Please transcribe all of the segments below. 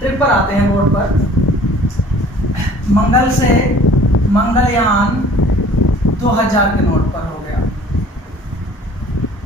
Trip पर आते हैं बोर्ड पर। मंगल से मंगलयान 2000 के नोट पर हो गया।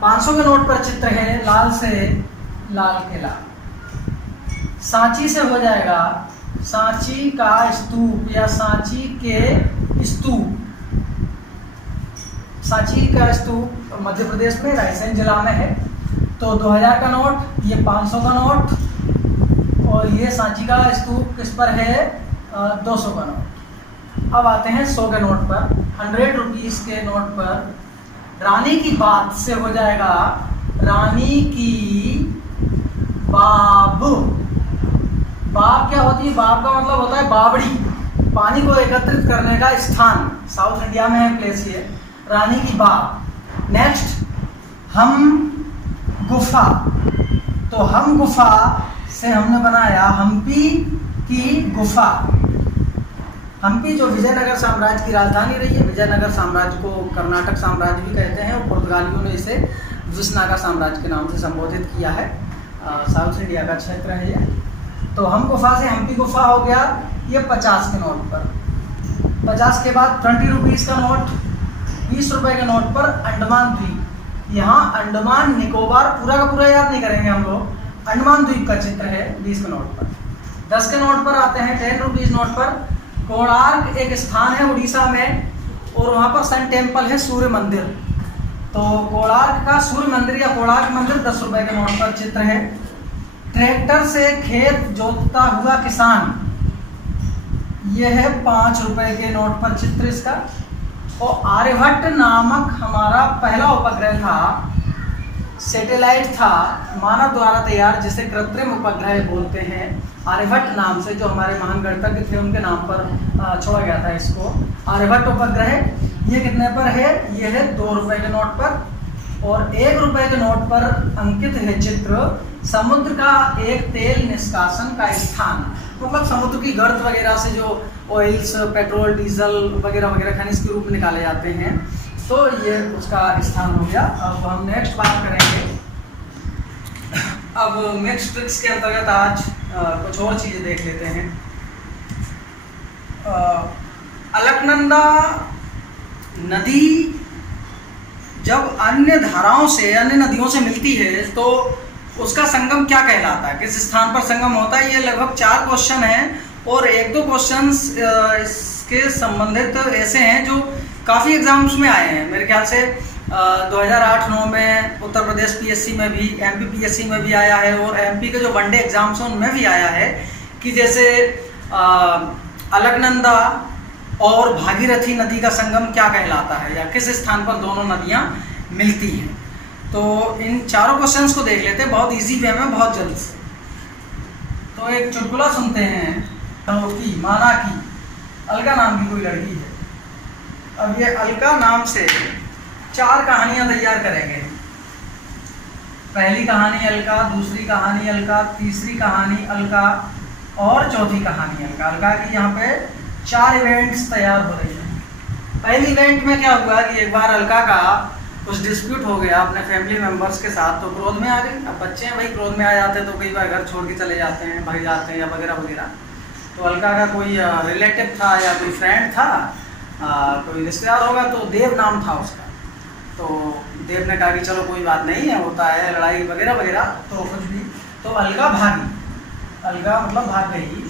500 के नोट पर चित्र है लाल से लाल किला। सांची से हो जाएगा सांची का स्तूप या सांची के स्तूप। सांची का स्तूप मध्य प्रदेश में रायसेन जिला में है। तो 2000 का नोट, ये 500 का नोट और ये सांची का स्तूप किस पर है 200 का नोट। अब आते हैं 100 के नोट पर। 100 रुपीज़ के नोट पर रानी की बात से हो जाएगा रानी की बाब। बाब क्या होती है? बाब का मतलब होता है बावड़ी, पानी को एकत्रित करने का स्थान। साउथ इंडिया में है प्लेस ये, रानी की बाब। नेक्स्ट हम गुफा। तो हम गुफा से हमने बनाया हम्पी की गुफा। हम्पी जो विजयनगर साम्राज्य की राजधानी रही है। विजयनगर साम्राज्य को कर्नाटक साम्राज्य भी कहते हैं और पुर्तगालियों ने इसे विजयनगर साम्राज्य के नाम से संबोधित किया है। साउथ इंडिया का क्षेत्र है ये। तो हम गुफा से हम्पी गुफा हो गया, ये 50 के नोट पर। 50 के बाद 20 रुपीज़ का नोट। 20 रुपए के नोट पर अंडमान द्वीप। यहाँ अंडमान निकोबार पूरा का पूरा याद नहीं करेंगे हम लोग, अंडमान द्वीप का चित्र है 20 के नोट पर। 10 के नोट पर आते हैं 10 रुपीज़ नोट पर। कोणार्क एक स्थान है उड़ीसा में और वहाँ पर सन टेम्पल है, सूर्य मंदिर। तो कोणार्क का सूर्य मंदिर या कोणार्क मंदिर 10 रुपए के नोट पर चित्र है। ट्रैक्टर से खेत जोतता हुआ किसान, यह है 5 रुपए के नोट पर चित्र इसका। और आर्यभट्ट नामक हमारा पहला उपग्रह था, सैटेलाइट था मानव द्वारा तैयार, जिसे कृत्रिम उपग्रह बोलते हैं। आर्यभट्ट नाम से जो हमारे महान गणितज्ञ थे उनके नाम पर छोड़ा गया था इसको, आर्यभट्ट उपग्रह। ये कितने पर है? ये है 2 रुपए के नोट पर। और 1 रुपए के नोट पर अंकित है चित्र समुद्र का एक तेल निष्कासन का स्थान। मतलब समुद्र की गर्त वगैरह से जो ऑयल्स, पेट्रोल, डीजल वगैरह वगैरह खनिज के रूप में निकाले जाते हैं, तो ये उसका स्थान हो गया। अब हम नेक्स्ट बात करेंगे। अब मिक्स ट्रिक्स के अंतर्गत आज कुछ और चीज़ें देख लेते हैं। अलकनंदा नदी जब अन्य धाराओं से, अन्य नदियों से मिलती है तो उसका संगम क्या कहलाता है? किस स्थान पर संगम होता है? ये लगभग 4 क्वेश्चन हैं और 1-2 क्वेश्चंस इसके संबंधित ऐसे हैं जो काफ़ी एग्जाम्स में आए हैं। मेरे ख्याल से 2008-9 में उत्तर प्रदेश पीएससी में भी, एमपी पीएससी में भी आया है और एमपी के जो वनडे एग्जाम्स हैं उनमें भी आया है कि जैसे अलकनंदा और भागीरथी नदी का संगम क्या कहलाता है या किस स्थान पर दोनों नदियाँ मिलती हैं। तो इन चारों क्वेश्चंस को देख लेते हैं बहुत इजी वे में, बहुत जल्द से। तो एक चुटकुला सुनते हैं। की माना की अलका नाम की कोई लड़की है। अब ये अलका नाम से 4 कहानियां तैयार करेंगे। पहली कहानी अलका, दूसरी कहानी अलका, तीसरी कहानी अलका और चौथी कहानी अलका। अलका की यहाँ पे 4 इवेंट्स तैयार हो रही हैं। पहली इवेंट में क्या हुआ कि एक बार अलका का कुछ डिस्प्यूट हो गया अपने फैमिली मेम्बर्स के साथ, तो क्रोध में आ गई। अब बच्चे हैं भाई, क्रोध में आ जाते हैं तो कई बार घर छोड़ के चले जाते हैं, भाग जाते हैं या वगैरह वगैरह। तो अलका का कोई रिलेटिव था या कोई फ्रेंड था, कोई रिश्तेदार होगा, तो देव नाम था उसका। तो देव ने कहा कि चलो कोई बात नहीं है, होता है लड़ाई वगैरह वगैरह, तो कुछ भी। तो अलका भागी, अलका मतलब भाग गई।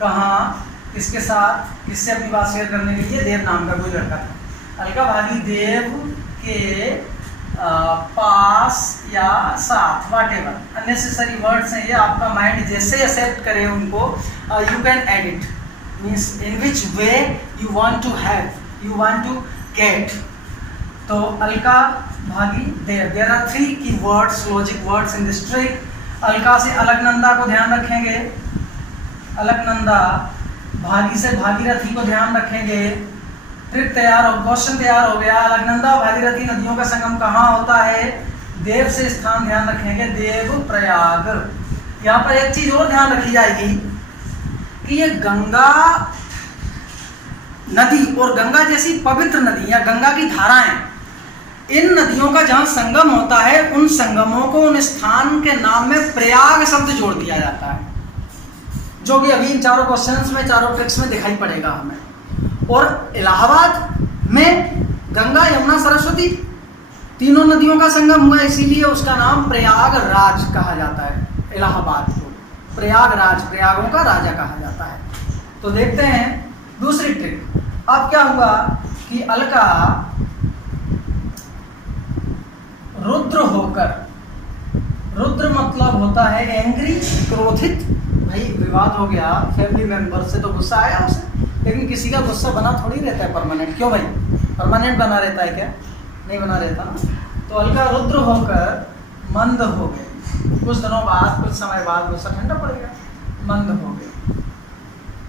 कहाँ, किसके साथ, किससे अपनी बात शेयर करने के लिए? देव नाम का कोई लड़का था। अलका भागी देव के पास या साथ, वाट एवर, अननेसेसरी वर्ड्स हैं ये, आपका माइंड जैसे एक्सेप्ट करे उनको, you can edit, means in which way you want to have, you want to get. तो Alka Bhagi Dev. There are 3 key words, logic words in this trick. Alka से अलकनंदा को ध्यान रखेंगे, अलकनंदा। भागी से भागीरथी को ध्यान रखेंगे। ट्रिक तैयार हो, क्वेश्चन तैयार हो गया। अलकनंदा भागीरथी नदियों का संगम कहाँ होता है? देव से स्थान ध्यान रखेंगे, देव प्रयाग। यहाँ पर एक चीज और ध्यान रखी जाएगी कि ये गंगा नदी और गंगा जैसी पवित्र नदी या गंगा की धाराएं, इन नदियों का जहाँ संगम होता है उन संगमों को, उन स्थान के नाम में प्रयाग शब्द जोड़ दिया जाता है। जो कि अभी इन चारों क्वेश्चंस में, चारों ट्रिक्स में दिखाई पड़ेगा हमें। और इलाहाबाद में गंगा, यमुना, सरस्वती तीनों नदियों का संगम हुआ, इसीलिए उसका नाम प्रयागराज कहा जाता है। इलाहाबाद को प्रयागराज, प्रयागों का राजा कहा जाता है। तो देखते हैं दूसरी ट्रिक। अब क्या हुआ कि अलका रुद्र होकर, रुद्र मतलब होता है एंग्री, क्रोधित। भाई विवाद हो गया फैमिली मेंबर से, तो गुस्सा आया उसे, लेकिन किसी का गुस्सा बना थोड़ी रहता है परमानेंट। क्यों भाई, परमानेंट बना रहता है क्या? नहीं बना रहता ना। तो अलका रुद्र होकर मंद हो गए। कुछ दिनों बाद, कुछ समय बाद गुस्सा ठंडा पड़ गया, मंद हो गए।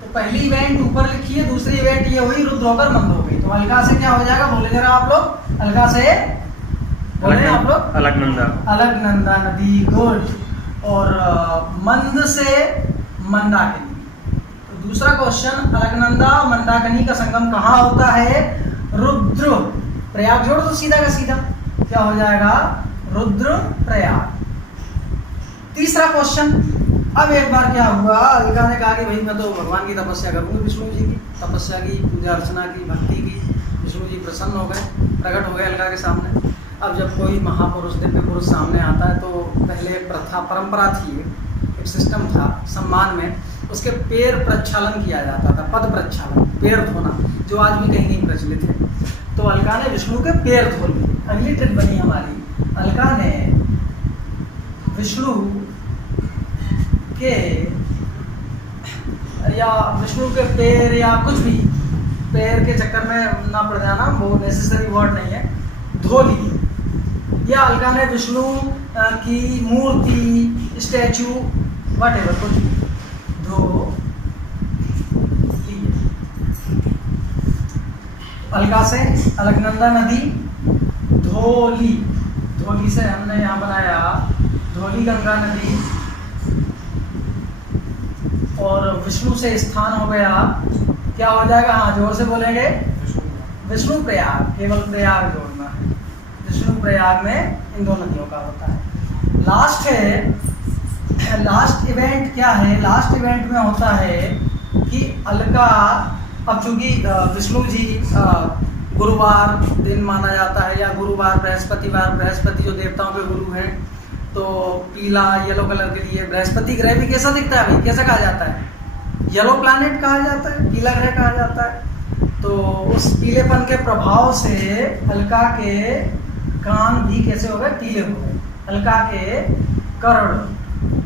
तो पहली इवेंट ऊपर लिखी है, दूसरी इवेंट ये हुई रुद्र होकर मंद हो गई। तो अलका से क्या हो जाएगा, बोले जरा आप लोग। अलका से बोले आप लोग, अलकनंदा। अलकनंदा नदी, गुड। और मंद से मंदाकिनी। तो दूसरा क्वेश्चन, अलकनंदा और मंदाकिनी का संगम कहाँ होता है? रुद्र प्रयाग। जोड़ तो सीधा का सीधा क्या हो जाएगा, रुद्र प्रयाग। तीसरा क्वेश्चन, अब एक बार क्या हुआ, अलका ने कहा कि भाई मैं तो भगवान की तपस्या करूंगी, विष्णु जी की तपस्या की, पूजा अर्चना की, भक्ति की। विष्णु जी प्रसन्न हो गए, प्रकट हो गए अलका के सामने। अब जब कोई महापुरुष, दिव्य पुरुष सामने आता है, तो पहले प्रथा, परंपरा थी, एक सिस्टम था सम्मान में, उसके पैर प्रक्षालन किया जाता था, पद प्रक्षालन, पैर धोना, जो आज भी कहीं कहीं प्रचलित है। तो अलका ने विष्णु के पैर धो लिए। अगली ट्रिक बनी हमारी, अलका ने विष्णु के, या विष्णु के पैर, या कुछ भी, पैर के चक्कर में ना पड़ जाना, वो नेसेसरी वर्ड नहीं है, धो ली। या अलका ने विष्णु की मूर्ति, स्टैचू, व्हाटएवर कुछ भी धो ली। अलका से अलकनंदा नदी धोली, धोली से हमने यहाँ बनाया धोली गंगा नदी। और विष्णु से स्थान हो गया, क्या हो जाएगा? हाँ, जोर से बोलेंगे, विष्णु प्रयाग। केवल प्रयाग जोड़ना है, विष्णु प्रयाग में इन दो नदियों का होता है। लास्ट है, लास्ट इवेंट क्या है? लास्ट इवेंट में होता है कि अलका, अब चूंकि विष्णु जी गुरुवार दिन माना जाता है, या गुरुवार, बृहस्पतिवार, बृहस्पति जो देवताओं के गुरु हैं, तो पीला येलो कलर के लिए बृहस्पति ग्रह भी कैसा दिखता है भाई? कैसा कहा जाता है? येलो प्लैनेट कहा जाता है, पीला ग्रह कहा जाता है। तो उस पीलेपन के प्रभाव से अलका के कान भी कैसे हो गए? पीले हो गए। अलका के कर्ण,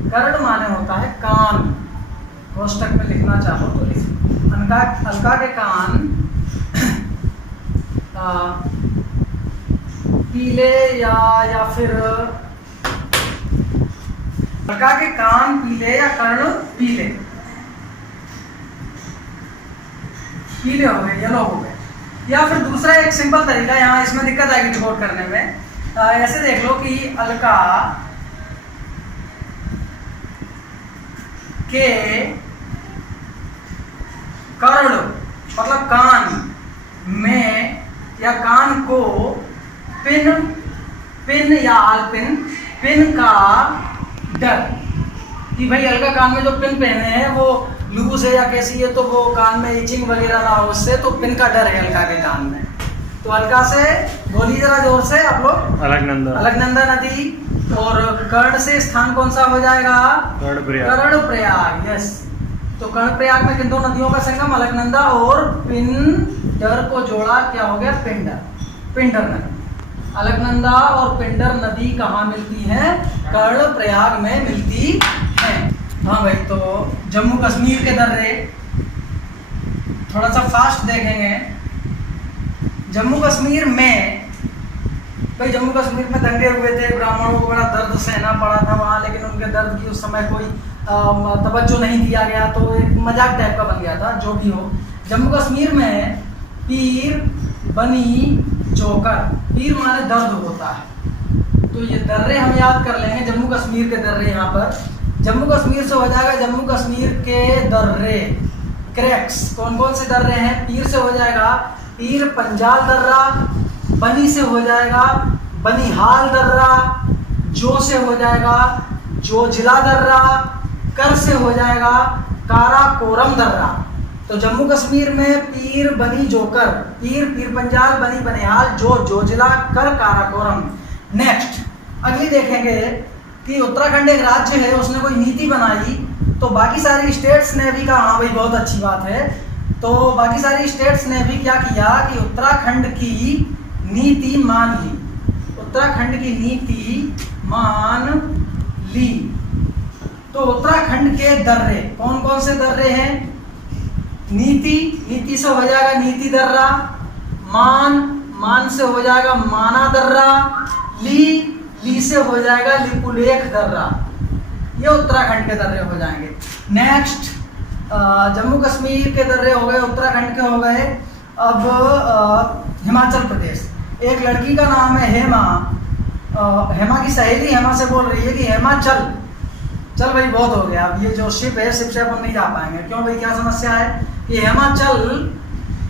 कर्ण माने होता है कान, कोष्टक में लिखना चाहो तो लिख। अलका के कान पीले, या फिर अलका के कान पीले या कर्ण पीले, पीले हो गए, येलो हो गए। या फिर दूसरा एक सिंपल तरीका, यहाँ इसमें दिक्कत आएगी डिकोड करने में। ऐसे देख लो कि अलका के कर्ण मतलब कान में, या कान को पिन, पिन या आलपिन, पिन का डर, कि भाई अलका कान में जो पिन पहने हैं वो लूज है या कैसी है, तो वो कान में इचिंग वगैरह ना हो उससे, तो पिन का डर है अलका के कान में। तो अलका से बोलिए जरा जोर से आप लोग। अलकनंदा, अलकनंदा नदी। और कर्ण से स्थान कौन सा हो जाएगा? कर्णप्रयाग। यस। तो कर्णप्रयाग में किन दो नदियों का संगम? अलकनंदा और पिंडर को जोड़ा, क्या हो गया? पिंडर, पिंडर नदी। अलकनंदा और पिंडर नदी कहाँ मिलती है? कर्णप्रयाग में मिलती है। हाँ भाई, तो जम्मू कश्मीर के दर्रे थोड़ा सा फास्ट देखेंगे। जम्मू कश्मीर में, भाई जम्मू कश्मीर में दंगे हुए थे, ब्राह्मणों को बड़ा दर्द सहना पड़ा था वहाँ, लेकिन उनके दर्द की उस समय कोई तवज्जो नहीं दिया गया, तो एक मजाक टाइप का बन गया था। जो भी हो, जम्मू कश्मीर में पीर बनी जोकर, पीर माने दर्द होता है, तो ये दर्रे हम याद कर लेंगे, जम्मू कश्मीर के दर्रे। यहाँ पर जम्मू कश्मीर से हो जाएगा जम्मू कश्मीर के दर्रे, क्रैक्स। कौन कौन से दर्रे हैं? पीर से हो जाएगा पीर पंजाल दर्रा, बनी से हो जाएगा बनिहाल दर्रा, जो से हो जाएगा जो जिला दर्रा, कर से हो जाएगा काराकोरम दर्रा। तो जम्मू कश्मीर में पीर बनी जोकर, पीर पंजाल बनी बनिहाल जो जोजिला कर काराकोरम। नेक्स्ट अगली देखेंगे कि उत्तराखंड एक राज्य है, उसने कोई नीति बनाई तो बाकी सारी स्टेट्स ने भी कहा हाँ भाई बहुत अच्छी बात है। तो बाकी सारी स्टेट्स ने भी क्या किया कि उत्तराखंड की नीति मान ली, उत्तराखंड की नीति मान ली। तो उत्तराखंड के दर्रे कौन कौन से दर्रे हैं? नीति से हो जाएगा नीति दर्रा, मान से हो जाएगा माना दर्रा, ली से हो जाएगा लिपुलेख दर्रा। ये उत्तराखंड के दर्रे हो जाएंगे। नेक्स्ट जम्मू कश्मीर के दर्रे हो गए, उत्तराखंड के हो गए। अब हिमाचल प्रदेश, एक लड़की का नाम है हेमा, हेमा की सहेली हेमा से बोल रही है कि हेमा चल भाई बहुत हो गया, अब ये जो शिप है शिप से अपन नहीं जा पाएंगे। क्यों भाई, क्या समस्या है कि हेमा चल,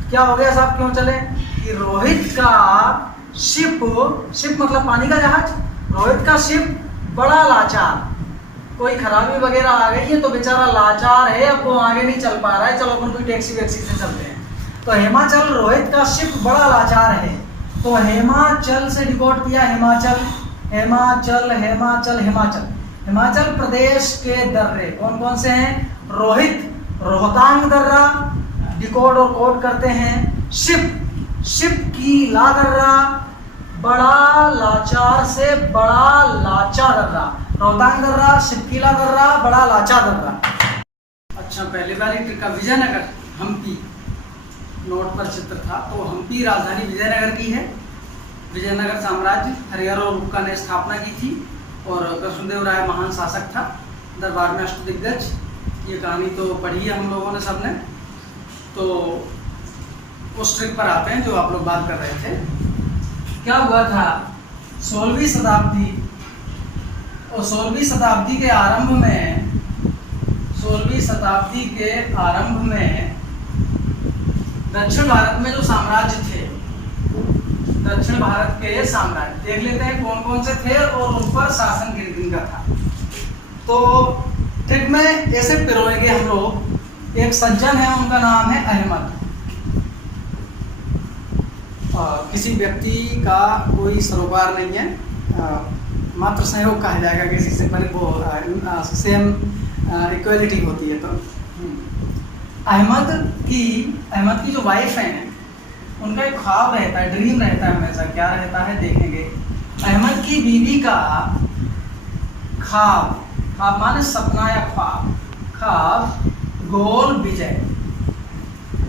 क्या हो गया साहब क्यों चले कि रोहित का शिप मतलब पानी का जहाज, रोहित का शिप बड़ा लाचार, कोई खराबी वगैरह आ गई है तो बेचारा लाचार है, अब वो आगे नहीं चल पा रहा है, चलो अपन कोई टैक्सी वैक्सी से चलते हैं। तो हिमाचल रोहित का शिप बड़ा लाचार है, तो हिमाचल से डिकोड किया हिमाचल। हिमाचल प्रदेश के दर्रे कौन कौन से हैं? रोहित, रोहतांग दर्रा, डिकोड और कोड करते हैं शिप की ला दर्रा, बड़ा लाचार से बड़ा लाचा दर्रा, रोहतांग दर्रा, शिपकीला दर्रा, बड़ा लाचा दर्रा। अच्छा, पहली बार ट्रिक का विजयनगर, हम्पी नोट पर चित्र था, तो हम्पी राजधानी विजयनगर की है। विजयनगर साम्राज्य हरिहर और रूपका ने स्थापना की थी और कृष्णदेव राय महान शासक था। दरबार में अष्टदिग्गज, ये कहानी तो पढ़ी है हम लोगों ने सबने। तो उस ट्रिक पर आते हैं जो आप लोग बात कर रहे थे। क्या हुआ था 16वीं शताब्दी और 16वीं शताब्दी के आरंभ में, 16वीं शताब्दी के आरंभ में दक्षिण भारत में जो साम्राज्य थे, दक्षिण भारत के साम्राज्य देख लेते हैं कौन कौन से थे और उन पर शासन किनका था। तो ट्रिक में ऐसे पिरोएंगे हम लोग। एक सज्जन है, उनका नाम है अहमद। किसी व्यक्ति का कोई सरोकार नहीं है, मात्र सहयोग कहा जाएगा किसी से, पर वो सेम इक्वलिटी होती है। तो अहमद की जो वाइफ है, उनका एक ख्वाब रहता है, ड्रीम रहता है हमेशा। क्या रहता है देखेंगे। अहमद की बीवी का ख्वाब माने सपना या ख्वाब गोल विजय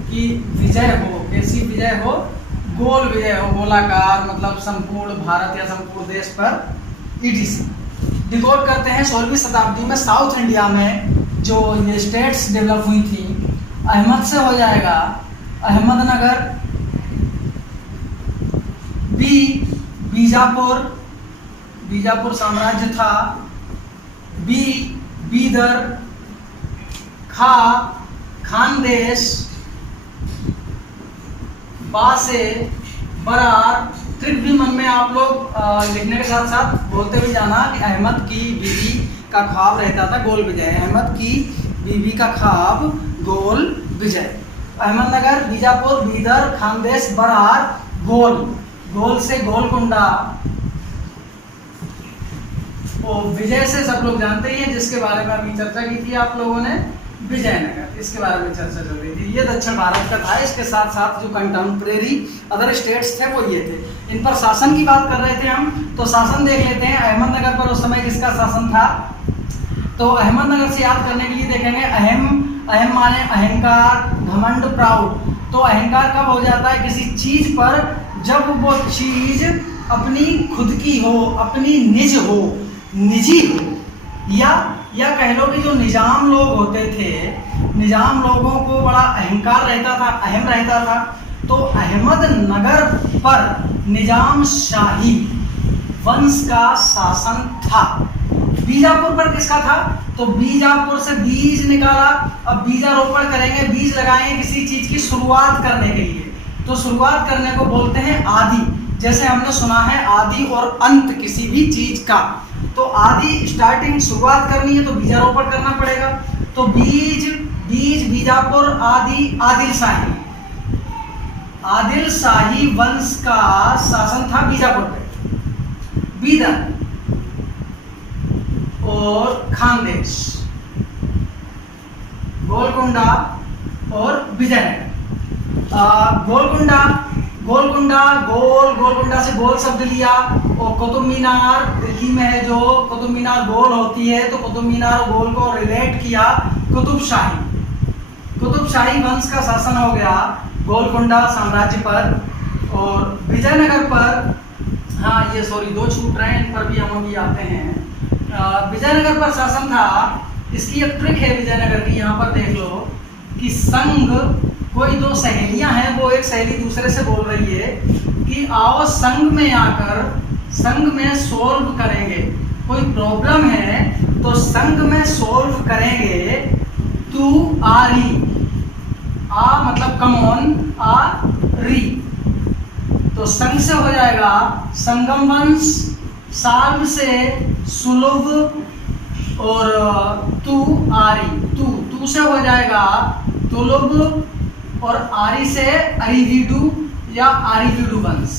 की विजय हो। कैसी विजय हो? गोल विजय हो, गोलाकार, मतलब संपूर्ण भारत या संपूर्ण देश पर ETC। डिकोड करते हैं 16वीं शताब्दी में साउथ इंडिया में जो ये स्टेट्स डेवलप हुई थी, अहमद से हो जाएगा अहमदनगर, बीजापुर साम्राज्य था, बीदर, खानदेश, बासे, बरार। ट्रिक भी मन में आप लोग लिखने के साथ साथ बोलते हुए जाना कि अहमद की बीवी का ख्वाब रहता था गोल विजय। अहमद की बीवी का ख्वाब गोल विजय। अहमदनगर, बीजापुर, बीदर, खानदेश, बरार, गोल से गोलकुंडा। वो विजय से सब लोग जानते ही हैं, जिसके बारे में अभी चर्चा की थी आप लोगों ने, विजयनगर, इसके बारे में चर्चा चल रही थी। ये दक्षिण भारत का था। इसके साथ साथ जो कंटेम्प्रेरी अदर स्टेट्स थे वो ये थे। इन पर शासन की बात कर रहे थे हम, तो शासन देख लेते हैं। अहमदनगर पर उस समय किसका शासन था? तो अहमदनगर से याद करने के लिए देखेंगे अहम माने अहंकार, घमंड, प्राउड। तो अहंकार कब हो जाता है किसी चीज पर? जब वो चीज अपनी खुद की हो, अपनी निजी हो, या कह लो कि जो निजाम लोग होते थे, निजाम लोगों को बड़ा अहंकार रहता था, अहम रहता था। तो अहमदनगर पर निजाम शाही वंश का शासन था। बीजापुर पर किसका था? तो बीजापुर से बीज निकाला। अब बीजारोपण करेंगे, बीज लगाएंगे किसी चीज की शुरुआत करने के लिए, तो शुरुआत करने को बोलते हैं आदि। जैसे हमने सुना है आदि और अंत किसी भी चीज का, तो आदि स्टार्टिंग शुरुआत करनी है तो बीजारोपण करना पड़ेगा। तो बीज, बीजापुर, आदि, आदिल शाही। आदिल शाही वंश का शासन था बीजापुर पे, बीदर और खानदेश, गोलकुंडा और विजयनगर। गोलकुंडा, गोलकुंडा, गोलकुंडा से गोल शब्द लिया, और कुतुब मीनार दिल्ली में है जो कुतुब मीनार गोल होती है, तो कुतुब मीनार और गोल को रिलेट किया कुतुब शाही। कुतुब शाही वंश का शासन हो गया गोलकुंडा साम्राज्य पर। और विजयनगर पर, हाँ ये सॉरी दो छूट रहे हैं, इन पर भी हम अभी आते हैं। विजयनगर पर शासन था, इसकी एक ट्रिक है विजयनगर की, यहाँ पर देख लो कि संघ, कोई दो सहेलियां हैं, वो एक सहेली दूसरे से बोल रही है कि आओ संघ में आकर संघ में सोल्व करेंगे, कोई प्रॉब्लम है तो संघ में सोल्व करेंगे, तू आ री, आ मतलब कम ऑन, आ री, तो संघ से हो जाएगा संगम वंश, साल्व से सुलभ, और तू आरी, तू से हो जाएगा तुलुब, और आरी से अरिवीडू या आरिवीडू वंश,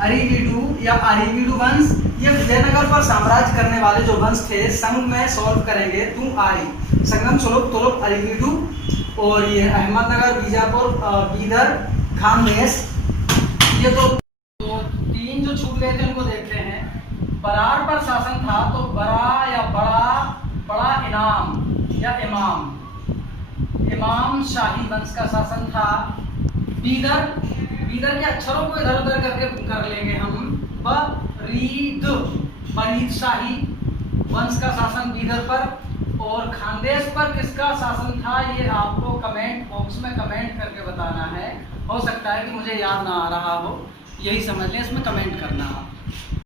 अरिवीडू या आरिवीडू वंश। ये विजयनगर पर साम्राज्य करने वाले जो वंश थे, संघ में सॉल्व करेंगे तू आरी, संगम, सुलभ, तुलुब, अरिवीडू। और ये अहमदनगर, बीजापुर, बीदर, खानदेश, ये तो तीन जो छूट गए थे उनको देखते हैं। बरार पर शासन था, तो बड़ा या बड़ा इनाम या इमाम, इमाम शाही वंश का शासन था। बीदर, बीदर के अक्षरों को इधर उधर करके कर लेंगे हम, बरीद, बरीद शाही वंश का शासन बीदर पर। और खानदेश पर किसका शासन था, ये आपको कमेंट बॉक्स में कमेंट करके बताना है। हो सकता है कि मुझे याद ना आ रहा हो, यही समझ लें, इसमें कमेंट करना आप।